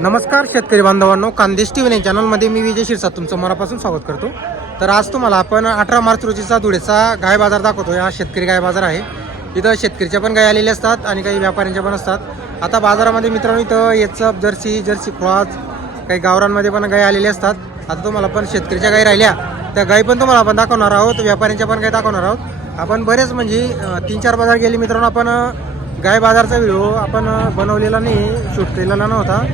नमस्कार शेतकरी बांधवांनो. कांदेश टी व्ही चॅनलमध्ये मी विजय शिरसा तुमचं मनापासून स्वागत करतो. तर आज तुम्हाला आपण अठरा मार्च रोजीचा धुळेचा गाय बाजार दाखवतो. हा शेतकरी गाय बाजार आहे. इथं शेतकरीच्या पण गाय आलेल्या असतात आणि काही व्यापाऱ्यांच्या पण असतात. आता बाजारामध्ये मित्रांनो इथं येचप जर्सी जर्सी क्रॉस काही गावरांमध्ये पण गाय आलेल्या असतात. आता तुम्हाला पण शेतकरीच्या गाय राहिल्या. त्या गाई पण तुम्हाला आपण दाखवणार आहोत. व्यापाऱ्यांच्या पण गाय दाखवणार आहोत. आपण बरेच म्हणजे तीन चार बाजार गेले मित्रांनो आपण गाय बाजारचा व्हिडिओ आपण बनवलेला नाही शूट केलेला नव्हता.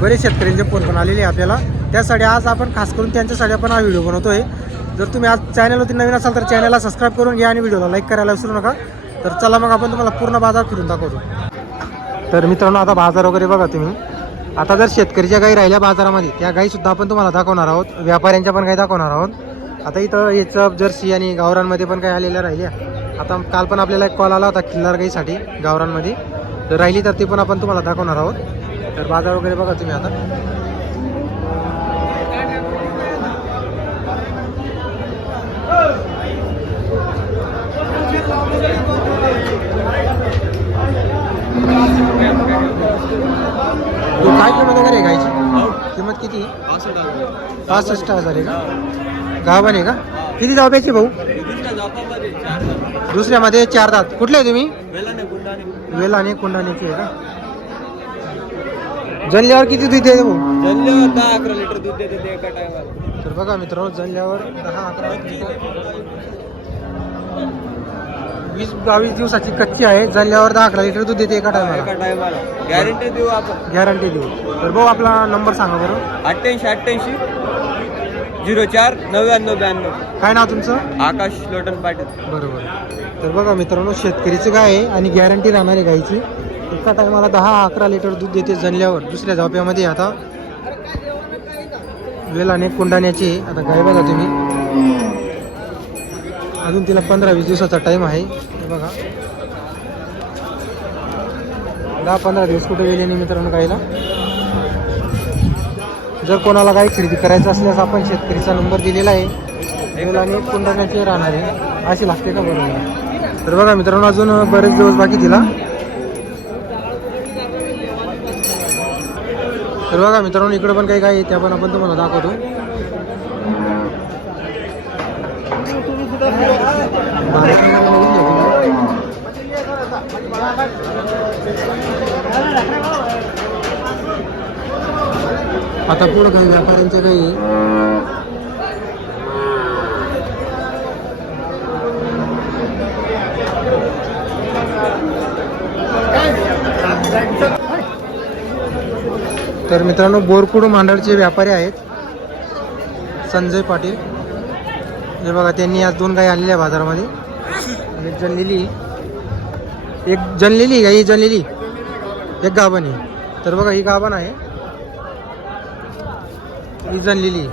बरेच शेतकऱ्यांचे फोन पण आलेले आहे आपल्याला. त्यासाठी आज आपण खास करून त्यांच्यासाठी आपण हा व्हिडिओ बनवतोय. जर तुम्ही आज चॅनलवरती नवीन असाल तर चॅनलला सबस्क्राईब करून घ्या आणि व्हिडिओला लाईक करायला विसरू नका. तर चला मग आपण तुम्हाला पूर्ण बाजार फिरून दाखवतो. तर मित्रांनो आता बाजार वगैरे बघा तुम्ही. आता जर शेतकरीच्या गाई राहिल्या बाजारामध्ये त्या गाईसुद्धा आपण तुम्हाला दाखवणार आहोत. व्यापाऱ्यांच्या पण गाई दाखवणार आहोत. आता इथं याचं जर्सी आणि गावरांमध्ये पण काही आलेल्या राहिल्या. आता काल पण आपल्याला एक कॉल आला होता किल्लार गाईसाठी गावरांमध्ये तर राहिली तर ती पण आपण तुम्हाला दाखवणार आहोत. तर बाजार वगैरे बघा तुम्ही आता. काय किंमत वगैरे आहे गायची किंमत किती? पासष्ट हजार आहे का? गावाने आहे का? किती जावब्याची भाऊ? दुसऱ्यामध्ये चार दात कुठले आहे तुम्ही? वेलाने कुंडाण्याची आहे का? जनल्यावर किती दूध देते भाऊ? दहा अकरा लिटर दूध देते ते एका टायमाला. तर बघा मित्रांनो जनल्यावर दहा अकरा वीस बावीस दिवसाची कच्ची आहे जनल्यावर दहा अकरा लिटर दूध देते एका एका टायमाला. टायमाला. गॅरंटी देऊ आपण. गॅरंटी देऊ. तर भाऊ आपला नंबर सांगा बरं. अठ्ठ्याऐंशी अठ्ठ्याऐंशी झिरो चार नव्याण्णव ब्याण्णव. काय नाव तुमचं? आकाश लोटन पाटील. बरोबर. तर बघा मित्रांनो शेतकरीचं गाय आहे आणि गॅरंटी राहणार आहे गायची एका टायमाला दहा अकरा लिटर दूध देते जणल्यावर दुसऱ्या झोप्यामध्ये आता वेल अनेक कुंडाण्याची आता गाय बघा तुम्ही. अजून तिला पंधरा वीस दिवसाचा टाईम आहे. हे बघा. दहा पंधरा दिवस कुठे गेले नाही मित्रांनो गायला. जर कोणाला गाय खरेदी करायचं असल्यास आपण शेतकरीचा नंबर दिलेला आहे. वेलाने कुंडाण्याची राहणार. आहे अशी लागते का बरोबर? तर बघा मित्रांनो अजून बरेच दिवस बाकी तिला. तर बघा मित्रांनो इकडे पण काही काही त्या पण आपण तुम्हाला दाखवतो. आता पुढं काही व्यापाऱ्यांचं काही तर मित्रांनो बोरकुड मांडळचे व्यापारी आहेत. संजय पाटील. हे बघा त्यांनी आज दोन गाई आणलेल्या बाजारामध्ये. एक जनलेली. एक जनलेली गाई जनलेली. एक गाभण आहे. तर बघा ही गाभण आहे. ही जनलेली.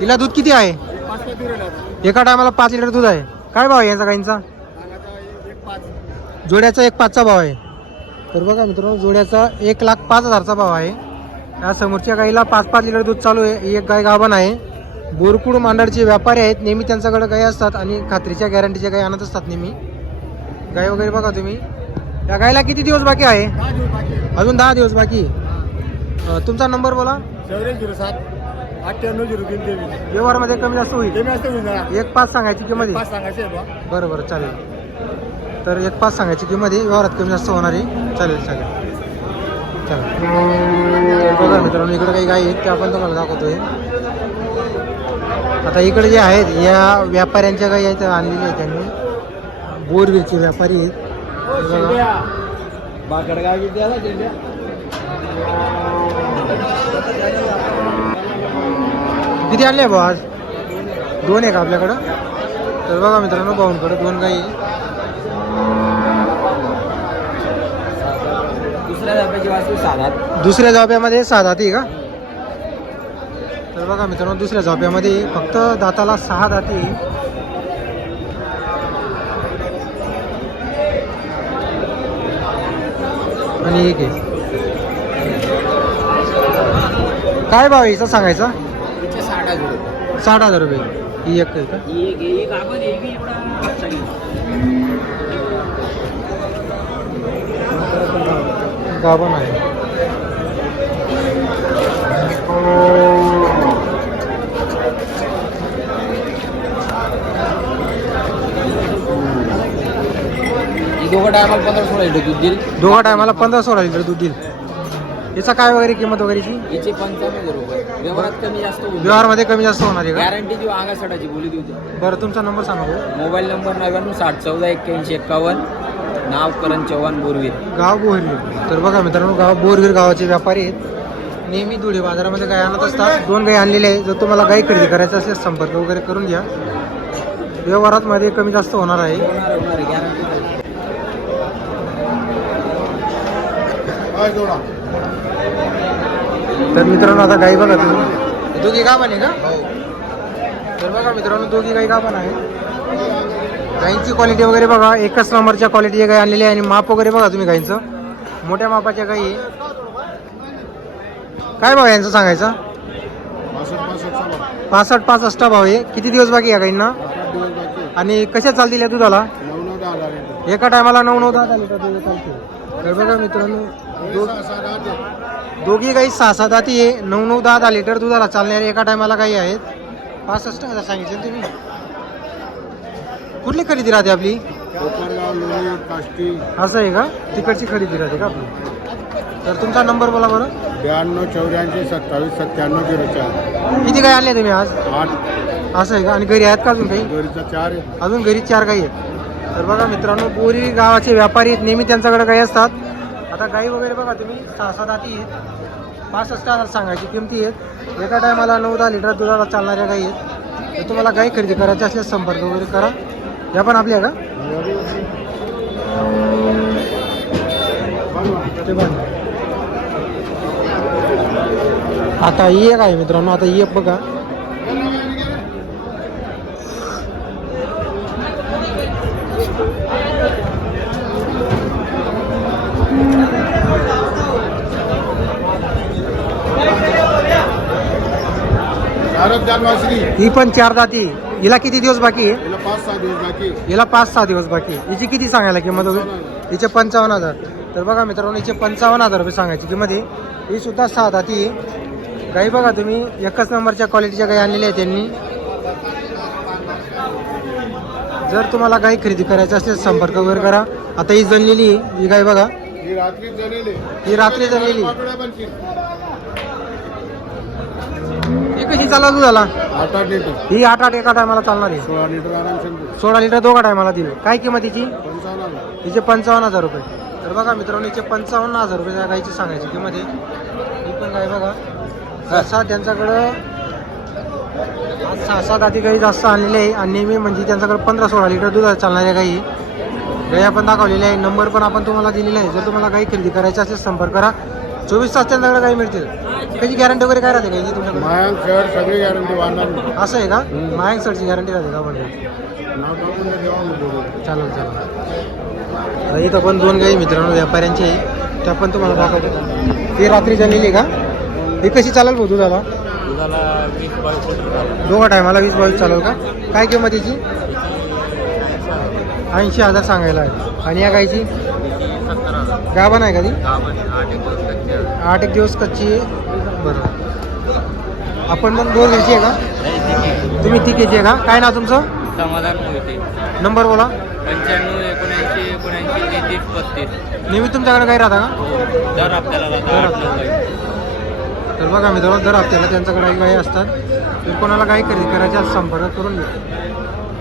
तिला दूध किती आहे? एका टायमाला पाच लिटर दूध आहे. काय भाव आहे यांचा गाईंचा? जोड्याचा एक पाचचा भाव आहे. तर बघा मित्रांनो जोड्याचा एक लाख पाच हजारचा भाव आहे. या समोरच्या गाईला पाच पाच लिटर दूध चालू आहे. ही एक गाय गाभण आहे. बोरकुड मांडळचे व्यापारी आहेत. नेहमी त्यांच्याकडे गाय असतात आणि खात्रीच्या गॅरंटीच्या गाय आणत असतात नेहमी. गाय वगैरे बघा तुम्ही. या गायला किती दिवस बाकी आहे? अजून दहा दिवस बाकी. तुमचा नंबर बोला. चौऱ्याऐंशी झिरो सात अठ्ठ्याण्णव झिरो तीन तेवीस. व्यवहारमध्ये कमी जास्त होईल. एक पाच सांगायची किंमत सांगायचे बरं बरं चालेल. तर एक पाच सांगायची किंमत आहे. व्यवहारात कमी जास्त होणार आहे. चालेल चालेल. चालेल. मित्रांनो इकडे काही गाई आहेत त्या आपण तुम्हाला दाखवतोय. आता इकडे जे आहेत या व्यापाऱ्यांच्या गाई आहेत त्या आणलेल्या आहेत त्यांनी. बोरवीरचे व्यापारी आहेत. किती किती आणले भाऊ आज? दोन आहे का आपल्याकडं. तर बघा मित्रांनो भाऊंकडे दोन गाई दुसऱ्या साधात. झोप्यामध्ये सहा दाती का? तर बघा मित्रांनो दुसऱ्या झोप्यामध्ये फक्त दाताला सहा दाती. आणि एक आहे. काय भाव हिचा सांगायचा? साठ हजार साठ हजार रुपये. ही एक आहे का? एक गाभण आहे. दोघा टायमाला पंधरा सोळा लिटर दूध देईल. टायमाला पंधरा सोळा लिटर दूध देईल. याचा काय वगैरे किंमत वगैरेची? व्यवहारमध्ये व्यवहारात कमी जास्त व्यवहारमध्ये कमी जास्त होणार आहे गॅरंटी देऊ आगासाठाची बोली देऊ बरं तुमचा नंबर सांगा मोबाईल नंबर नव्याण्णव साठ चौदा एक्क्याऐंशी एक्कावन्न नाव करण चव्हाण बोरवीर. गाव बोरवीर. तर बघा मित्रांनो गाव बोरवीर गावाचे व्यापारी आहेत. नेहमी धुळे बाजारामध्ये गाय आणत असतात. दोन गाय आणलेले आहे जर तुम्हाला गाय खरेदी करायचं असेल संपर्क वगैरे करून घ्या. व्यवहारात मध्ये कमी जास्त होणार आहे. तर मित्रांनो आता गाई बघा तुम्ही. दोघी का पण आहे का? तर बघा मित्रांनो दोघी गाई का पण आहे गाईंची क्वालिटी वगैरे बघा एकच नंबरच्या क्वालिटीच्या गाई आणलेली आहे आणि माप वगैरे बघा तुम्ही गाईंचं. मोठ्या मापाच्या गाई. आहे. काय भाव आहे यांचं सांगायचं? पासष्ट पासष्ट सहा भाव आहे. किती दिवस बाकी आहे गाईंना? आणि कशा चालतील या दुधाला? एका टायमाला नऊ नऊ दहा लिटर दूध चालते तर बघा मित्रांनो दोघी गाई सहा सात दाती आहे. नऊ नऊ दहा दहा लिटर दुधाला चालणारे एका टायमाला काही आहेत. पासष्ट हजार सांगितले तुम्ही? कुठली खरेदी राहते आपली? कोपरगाव लोणी काष्टी. असं आहे का? तिकडची खरेदी राहते का आपली? तर तुमचा नंबर बोला बरं. ब्याण्णव चौऱ्याऐंशी सत्तावीस सत्त्याण्णव झिरो चार. किती गाय आणले तुम्ही आज? आठ. असं आहे का? आणि घरी आहेत का अजून काही? दोरीचा चार आहे. अजून घरी चार गाई आहेत. तर बघा मित्रांनो बोरी गावाचे व्यापारी आहेत. नेहमी त्यांच्याकडे गाई असतात. आता गाई वगैरे बघा तुम्ही. सहा सात आती आहेत. पासष्ट हजार सांगायची किमती आहेत. एका टायमाला नऊ दहा लिटर दुधाला चालणाऱ्या गाई आहेत. तर तुम्हाला गाई खरेदी करायची असल्यास संपर्क वगैरे करा. या पण आपल्या का? ते पण. आता एक आहे मित्रांनो आता एक बघा. ही पण चार जाती. हिला किती दिवस बाकी आहे? पाच सहा दिवस बाकी. आहे. हिला पाच सहा दिवस बाकी. आहे. हिची किती सांगायला किंमत वगैरे हिचे पंचावन्न हजार. तर बघा मित्रांनो हिचे पंचावन्न हजार रुपये सांगायची किंमत आहे. ही सुद्धा सहा दाती आहे. गाई बघा तुम्ही एकच नंबरच्या क्वालिटीच्या गाई आणलेल्या आहेत त्यांनी जर तुम्हाला गाई खरेदी करायची असेल संपर्क वगैरे करा. आता ही जणलेली आहे ही गाय बघा. ही रात्री जलेले ही रात्री जणलेली. ही कशी चालला तू झाला? आठ आठ लिटर. ही आठ आठ एका टायमाला चालणार आहे. सोळा लिटर सोळा लिटर दोघा टायमाला दिली. काय किंमत हिची? पंचावन्न हजार. हिचे पंचावन्न हजार रुपये. तर बघा मित्रांनो हिचे पंचावन्न हजार रुपये त्या गायची सांगायची किंमत आहे. ही पण गाय बघा. सहसा त्यांच्याकडं आज सहा सात आधी गाई जास्त आणलेली आहे. आणि नेहमी म्हणजे त्यांच्याकडे पंधरा सोळा लिटर दूध चालणाऱ्या गाई. गाई आपण दाखवलेल्या आहे. नंबर पण आपण तुम्हाला दिलेला आहे. जर तुम्हाला गाई खरेदी करायची असेल संपर्क करा. चोवीस तास त्यांच्याकडे गाई मिळतील. त्याची गॅरंटी वगैरे काय राहते गाईची तुमच्याकडे? मायांक शहर सगळी गॅरंटी वाढणार. नाही. असं आहे का? मायक सरची गॅरंटी राहते का म्हणजे नाव टाकून द्या, देवा म्हणतो. चालेल चालेल. आता इथं पण दोन गाई मित्रांनो व्यापाऱ्यांची आहे. त्या पण तुम्हाला दाखवते. ती रात्री झालेली का? ही कशी चालेल भाऊ दुधाला? दोघा टायमाला वीस बावीस चालेल का? काय किंमत याची ऐंशी हजार. सांगायला आहे. आणि या गायची गाभण आहे का ती? आठ एक दिवस कच्ची आहे. बरं. आपण मग दोन घ्यायची आहे का? तुम्ही ती घ्यायची आहे का काय नाव तुमचं? समाधान मोहिते. नंबर बोला. पंच्याण्णव एकोणऐंशी एकोणऐंशी तेहतीस पस्तीस. नेहमी तुमच्याकडे काही राहता का? दर आपल्याला दर तर बघा मित्रांनो दर हप्त्याला त्यांच्याकडे गाई असतात. तर कोणाला गाई खरेदी करायच्या संपर्क करून घ्या.